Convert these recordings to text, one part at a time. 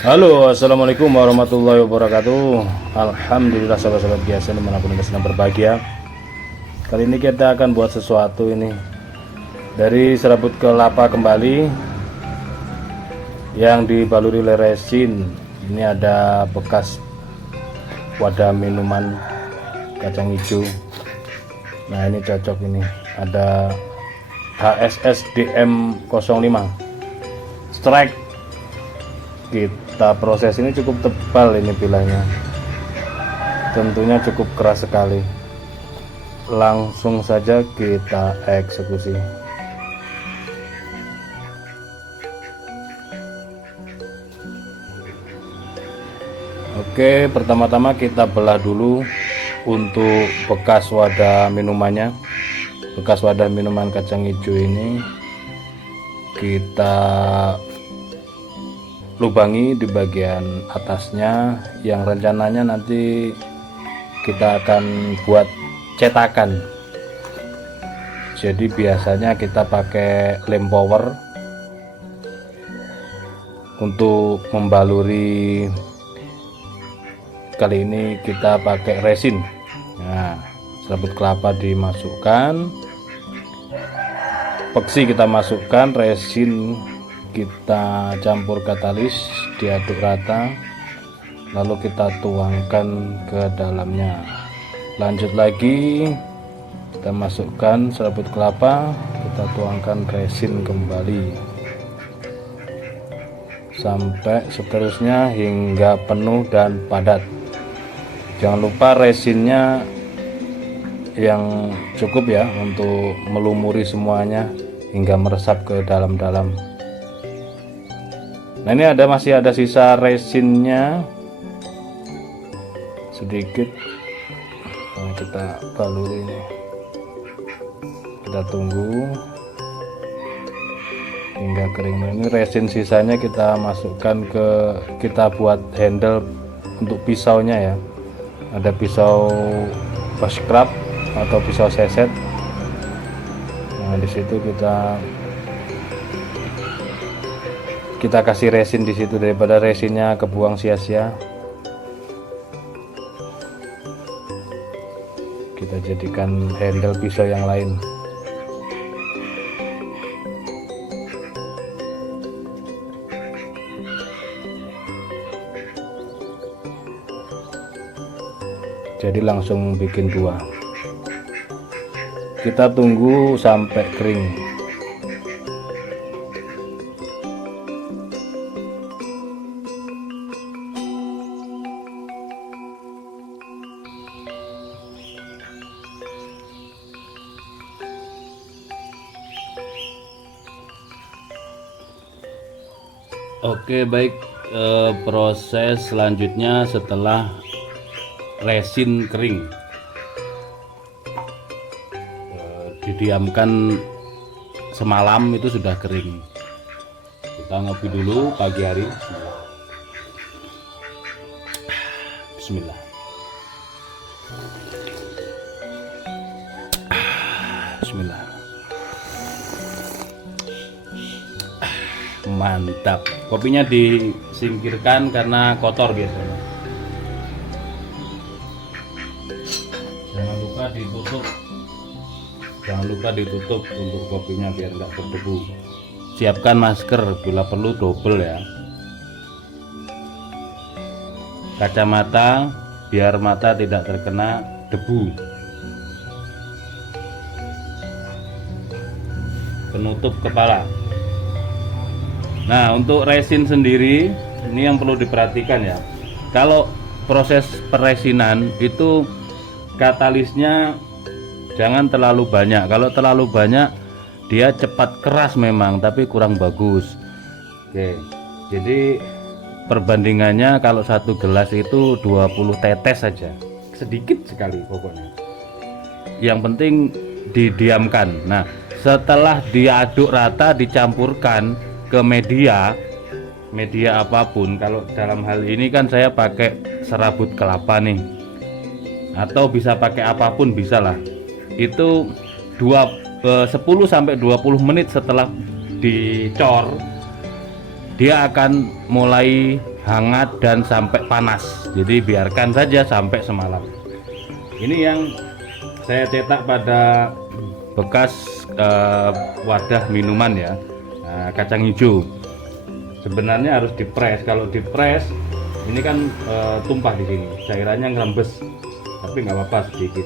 Halo, assalamualaikum warahmatullahi wabarakatuh. Alhamdulillah sahabat-sahabat biasa dimanapun anda sedang berbahagia. Kali ini kita akan buat sesuatu ini dari serabut kelapa kembali yang dibaluri oleh resin. Ini ada bekas wadah minuman kacang hijau. Nah ini cocok, ini ada HSSDM 05 strike. Kita proses ini cukup tebal, ini bilanya tentunya cukup keras sekali. Langsung saja kita eksekusi. Oke, pertama-tama kita belah dulu untuk bekas wadah minumannya. Bekas wadah minuman kacang hijau ini kita lubangi di bagian atasnya, yang rencananya nanti kita akan buat cetakan. Jadi biasanya kita pakai lem power untuk membaluri, kali ini kita pakai resin. Nah, serabut kelapa dimasukkan, peksi kita masukkan, resin kita campur katalis, diaduk rata, lalu kita tuangkan ke dalamnya. Lanjut lagi, kita masukkan serabut kelapa, kita tuangkan resin kembali sampai seterusnya hingga penuh dan padat. Jangan lupa resinnya yang cukup ya untuk melumuri semuanya hingga meresap ke dalam-dalam. Nah ini masih ada sisa resinnya sedikit. Nah, kita baluri ini, kita tunggu hingga kering. Nah, ini resin sisanya kita masukkan kita buat handle untuk pisaunya ya. Ada pisau bushcraft atau pisau seset. Nah di situ kita kasih resin di situ, daripada resinnya kebuang sia-sia. Kita jadikan handle pisau yang lain. Jadi langsung bikin dua. Kita tunggu sampai kering. Oke baik, proses selanjutnya setelah resin kering, didiamkan semalam itu sudah kering. Kita ngopi dulu pagi hari. Bismillah. Bismillah. Mantap. Kopinya disingkirkan karena kotor biasanya. Jangan lupa ditutup untuk kopinya biar nggak berdebu. Siapkan masker, bila perlu double ya. Kacamata biar mata tidak terkena debu. Penutup kepala. Nah untuk resin sendiri ini yang perlu diperhatikan ya. Kalau proses peresinan itu katalisnya jangan terlalu banyak. Kalau terlalu banyak dia cepat keras memang, tapi kurang bagus. Oke, jadi perbandingannya kalau satu gelas itu 20 tetes saja, sedikit sekali pokoknya. Yang penting didiamkan. Nah setelah diaduk rata, dicampurkan ke media apapun. Kalau dalam hal ini kan saya pakai serabut kelapa nih, atau bisa pakai apapun bisa lah. Itu 10 sampai 20 menit setelah dicor dia akan mulai hangat dan sampai panas. Jadi biarkan saja sampai semalam. Ini yang saya cetak pada bekas wadah minuman ya, kacang hijau. Sebenarnya harus dipres. Kalau dipres ini kan tumpah di sini, cairannya ngerembes. Tapi nggak apa-apa, sedikit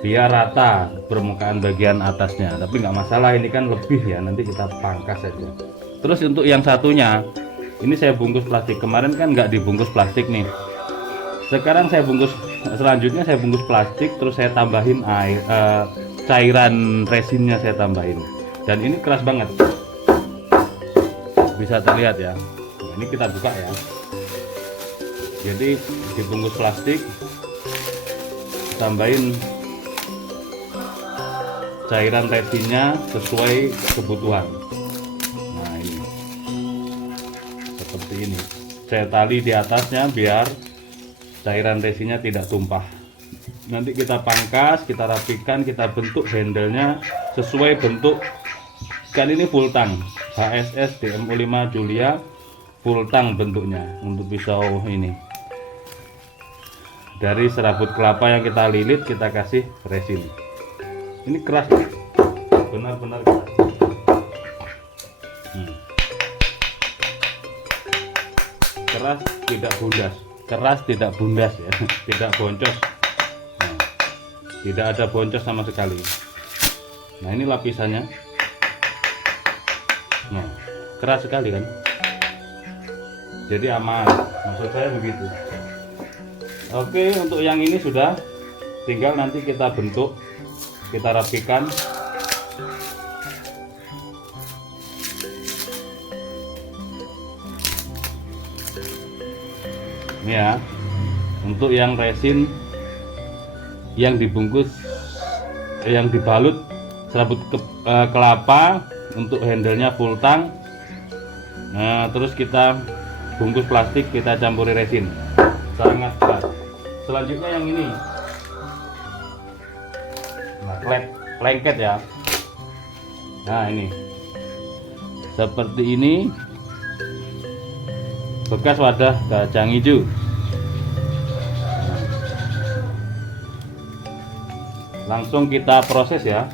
biar rata permukaan bagian atasnya. Tapi nggak masalah, ini kan lebih ya, nanti kita pangkas saja. Terus untuk yang satunya ini saya bungkus plastik. Kemarin kan nggak dibungkus plastik nih, sekarang saya bungkus, selanjutnya saya bungkus plastik, terus saya tambahin air, cairan resinnya saya tambahin, dan ini keras banget, bisa terlihat ya. Nah, ini kita buka ya. Jadi dibungkus plastik, tambahin cairan resinnya sesuai kebutuhan. Nah ini seperti ini, saya tali di atasnya biar cairan resinnya tidak tumpah. Nanti kita pangkas, kita rapikan, kita bentuk handle-nya sesuai bentuk. Kan ini full tang HSS DMO5 Julia, full tang bentuknya untuk pisau ini. Dari serabut kelapa yang kita lilit, kita kasih resin. Ini keras, benar-benar keras. Keras tidak bundas, keras tidak bundas ya, tidak boncos. Nah, tidak ada boncos sama sekali. Nah ini lapisannya. Nah keras sekali kan, jadi aman, maksud saya begitu. Oke, untuk yang ini sudah, tinggal nanti kita bentuk, kita rapikan. Ini ya, untuk yang resin yang dibungkus, yang dibalut serabut kelapa, untuk handle-nya full tang. Nah, terus kita bungkus plastik, kita campuri resin, sangat keras. Selanjutnya yang ini, nah, lengket ya. Nah ini seperti ini, bekas wadah kacang hijau. Langsung kita proses ya.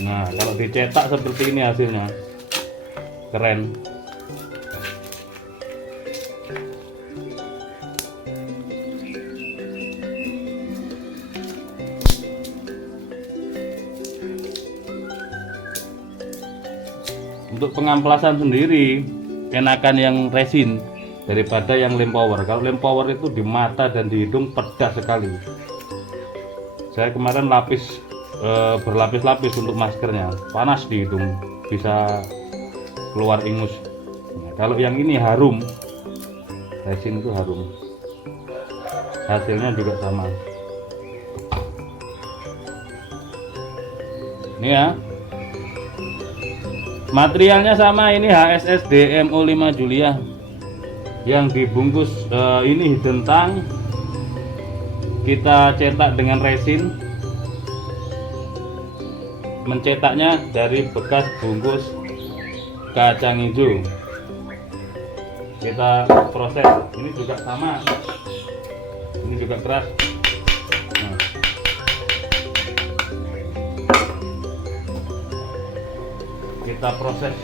Nah kalau dicetak seperti ini hasilnya, keren. Untuk pengamplasan sendiri enakan yang resin daripada yang lem power. Kalau lem power itu di mata dan di hidung pedas sekali. Saya kemarin berlapis-lapis untuk maskernya, panas di hidung, bisa keluar ingus. Nah, kalau yang ini harum, resin itu harum, hasilnya juga sama. Ini ya, materialnya sama, ini HSS DMO5 Julia yang dibungkus ini hidden tang, kita cetak dengan resin. Mencetaknya dari bekas bungkus kacang hijau, kita proses. Ini juga sama, ini juga keras. Nah, kita proses.